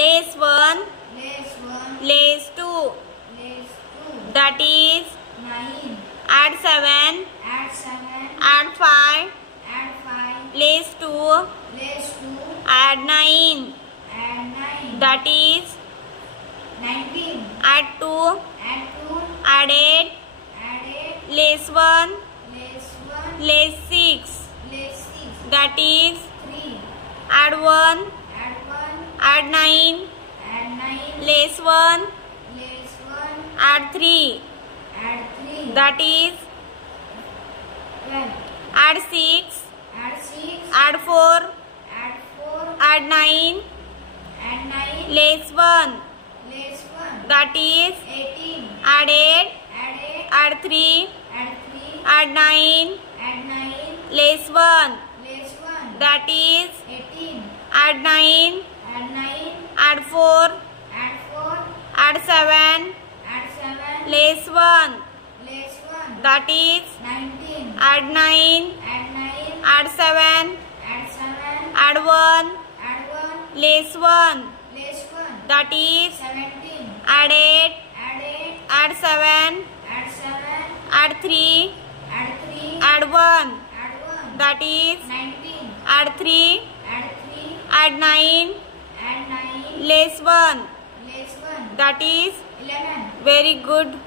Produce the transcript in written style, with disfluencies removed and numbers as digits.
less 1, less 1, less 2, less 2, that is 9, add 7, add 7, add 5, add 5, less 2, less 2, add 9, add 9, that is 19, add 2, add 2, add 8, add 8, less 1, less 1, less 6, less 6, that is 3, add 1, add 1, add 9, add 9, less 1, less 1, add 3, add 3, that is 12, add 6, add 6, add 4, add 4, add 9, add 9, less 1, less 1, that is 18, add 8, add 8, add 3, add 3, add 9, add 9, less 1, less 1, that is 18, add 9, add 9, add 4, add 4, add 7, add 7, less 1, less 1, that is 19, add 9, add 9, add 7, add 7, add 1, add 1, less 1, less 1, that is 17, add 8, add 8, add 7, add 7, add 3, add 3, add 1, add 1, that is 19, add 3, add 3, add 9, add 9, less 1, less 1, that is 11. very good.